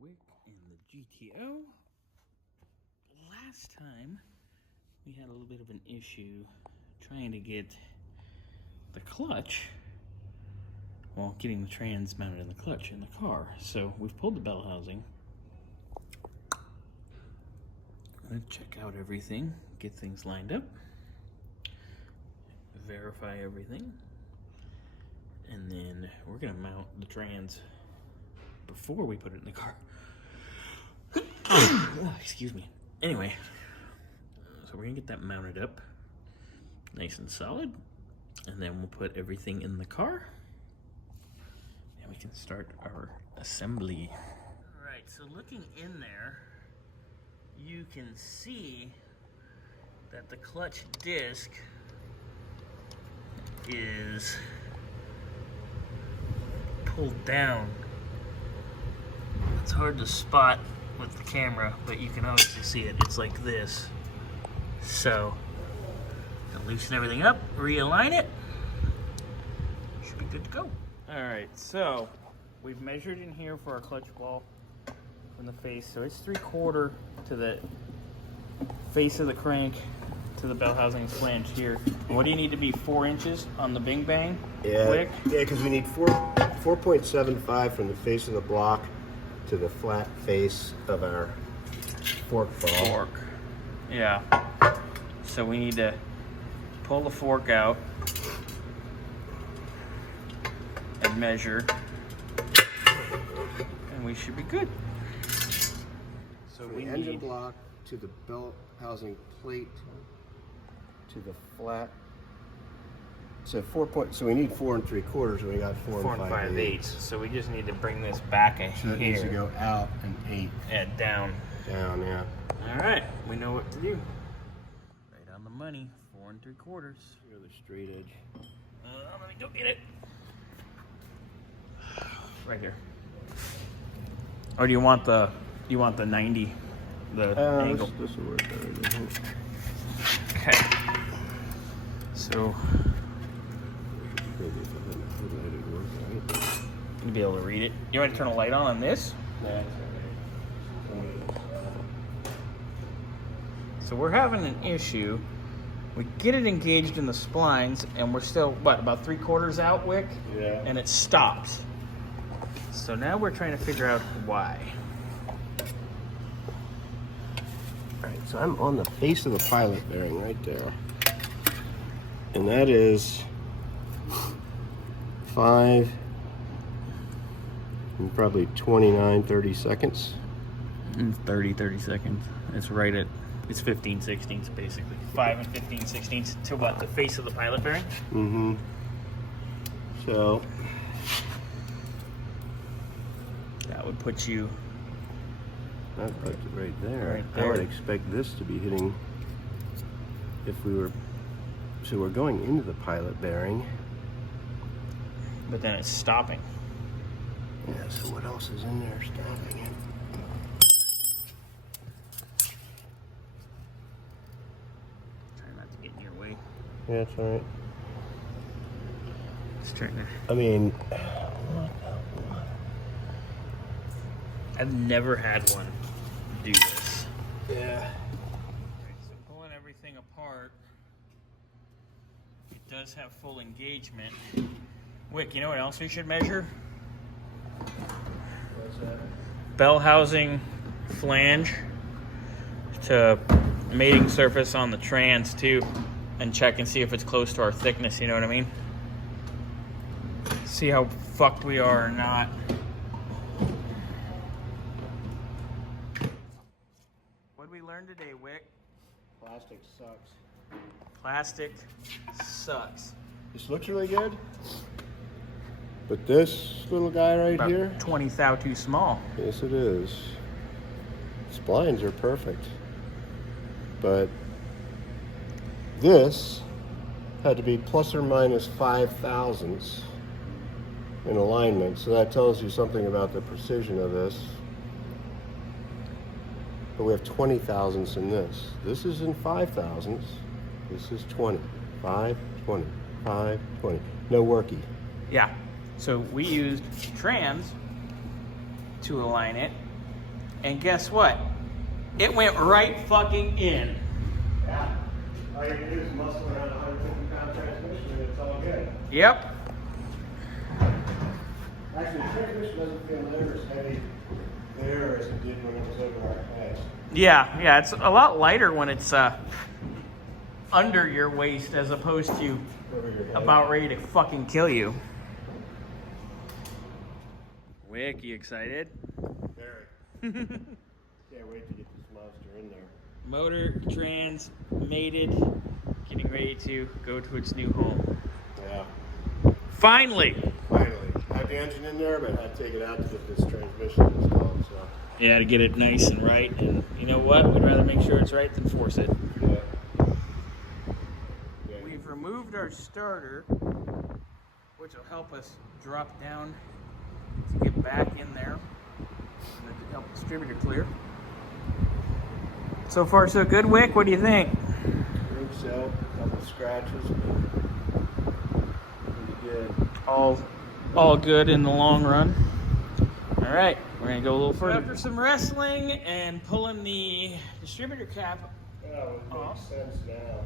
Wick and the GTO. Last time we had a little bit of an issue trying to get the clutch, well, getting the trans mounted in the clutch in the car. So we've pulled the bell housing. I'm gonna check out everything, get things lined up, verify everything, and then we're gonna mount the trans before we put it in the car. Oh, excuse me. Anyway, so we're gonna get that mounted up nice and solid, and then we'll put everything in the car and we can start our assembly. All right, so looking in there, you can see that the clutch disc is pulled down. It's hard to spot with the camera, but you can obviously see it. It's like this. So, I'll loosen everything up, realign it. Should be good to go. All right, so we've measured in here for our clutch ball from the face. So it's 3/4 to the face of the crank to the bell housing flange here. What do you need to be 4 inches on the Bing Bang? Yeah, Wick? yeah, because we need 4.75 from the face of the block to the flat face of our fork ball. Fork. Yeah. So we need to pull the fork out and measure, and we should be good. So From we the engine need block to the belt housing plate to the flat. So so we need 4 3/4. We got 4 4 and 5/8. So we just need to bring this back a So it needs to hair go out and 8 and down. down. Yeah. All right, we know what to do. Right on the money, 4 3/4. Here's the straight edge. Let me go get it. Right here. Or do you want the 90, the angle? This will work better. Okay. So you'll be able to read it. You want to turn a light on this? Yeah. So we're having an issue. We get it engaged in the splines, and we're still, what, about 3/4 out, Wick? Yeah. And it stops. So now we're trying to figure out why. All right, so I'm on the face of the pilot bearing right there. And that is 5 and probably 29, 30 seconds. 30 seconds. It's right at, it's 15/16 basically. 5 and 15/16 to what, the face of the pilot bearing? Mm-hmm. So That would put you, that puts it right there. Right I would there. expect this to be hitting if we were, so we're going into the pilot bearing. but then it's stopping. Yeah, so what else is in there stopping it? Try not to get in your way. Yeah, it's all right. Just trying to, I mean, I've never had one do this. yeah. Right, so pulling everything apart, it does have full engagement. Wick, you know what else we should measure? What's that? Bell housing flange to mating surface on the trans too, and check and see if it's close to our thickness, you know what I mean? See how fucked we are or not. What did we learn today, Wick? Plastic sucks. Plastic sucks. This looks really good, but this little guy right About here, 20 thou too small. yes it is. Splines are perfect, but this had to be plus or minus 5 thousandths in alignment, so that tells you something about the precision of this. But we have 20 thousandths in this. This is in 5 thousandths. This is 20. 5, 20, 5, 20. No worky. Yeah. So we used trans to align it, And guess what? It went right fucking in. Yeah. All you do is muscle around a 150-pound transmission and it's all good. Yep. Actually, the transmission doesn't feel near as heavy there as it did when it was over our heads. Yeah, it's a lot lighter when it's under your waist as opposed to about ready to fucking kill you. Wick, you excited? Very. Can't wait to get this monster in there. Motor trans mated, getting ready to go to its new home. Yeah. Finally! Finally. I have the engine in there, but I had to take it out to get this transmission installed, so. Yeah, to get it nice and right. And you know what? We'd rather make sure it's right than force it. Yeah. We've removed our starter, which will help us drop down to get back in there and then to help the distributor clear. So far, so good, Wick. What do you think? I think so. A couple scratches, but pretty good. All good in the long run. All right, we're gonna go a little further. After some wrestling and pulling the distributor cap. Oh, it makes sense now.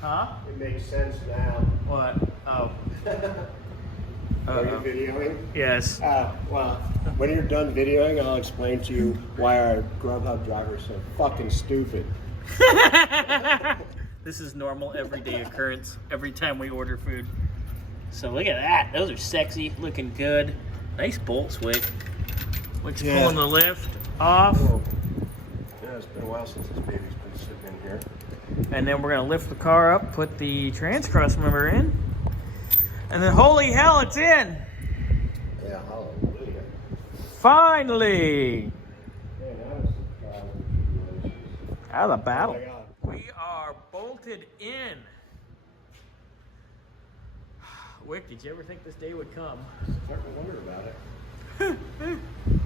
Huh? It makes sense now. What? Oh. Are you videoing? Yes. Well, when you're done videoing, I'll explain to you why our Grubhub driver is so fucking stupid. This is normal, everyday occurrence every time we order food. So look at that. Those are sexy, looking good. Nice bolts, Wick. Wick's pulling the lift off. Whoa. Yeah, it's been a while since this baby's been sitting in here. And then we're going to lift the car up, put the trans cross member in. And then, holy hell, it's in! Yeah, hallelujah. Finally! Man, that was surprising. Out of the battle. Oh my God. We are bolted in. Wick, did you ever think this day would come? Starting to wonder about it.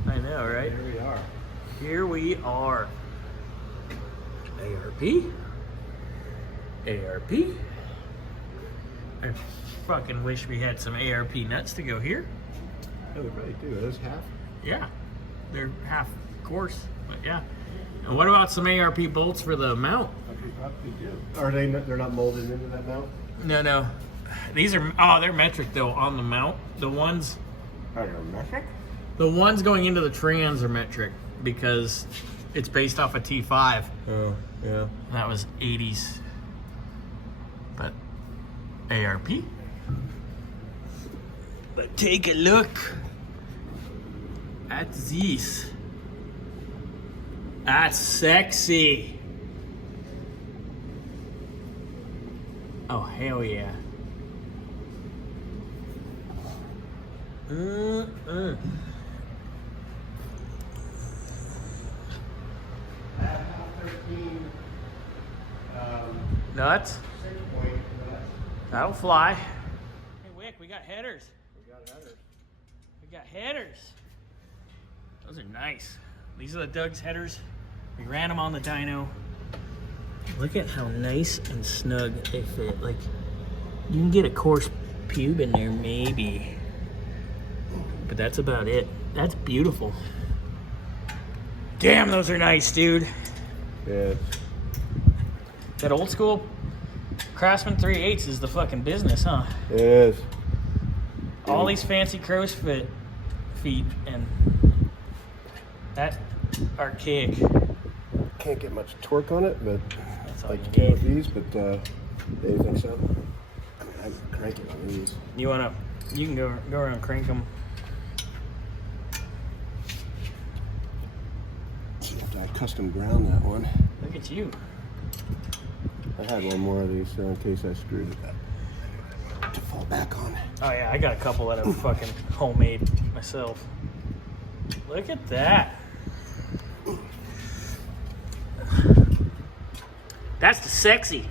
I know, right? Here we are. Here we are. ARP. ARP. I fucking wish we had some ARP nuts to go here. Oh, we really do. Are those half? Yeah. They're half course, but yeah. And what about some ARP bolts for the mount? We probably do. Are they? They're not molded into that mount? No. These are, they're metric though on the mount. The ones. Are they metric? The ones going into the trans are metric because it's based off a T5. Oh, yeah. That was 80s. But ARP. But take a look at this. That's sexy. Oh, hell yeah. I have 13 Nuts? 6-point nuts. That'll fly. Hey, Wick, we got headers. We got headers. We got headers. Those are nice. These are the Doug's headers. We ran them on the dyno. Look at how nice and snug they fit. Like, you can get a coarse pube in there, maybe. But that's about it. That's beautiful. Damn, those are nice, dude. Yeah. That old school Craftsman 3/8 is the fucking business, huh? It is. All these fancy crow's feet and that archaic. Can't get much torque on it, but That's all like you you can need. with these, but yeah, you think so? I mean, I'm cranking on these. You can go around and crank them. I custom ground that one. Look at you. I had one more of these, so in case I screwed it to fall back on. Oh yeah, I got a couple that are fucking homemade myself. Look at that. That's the sexy.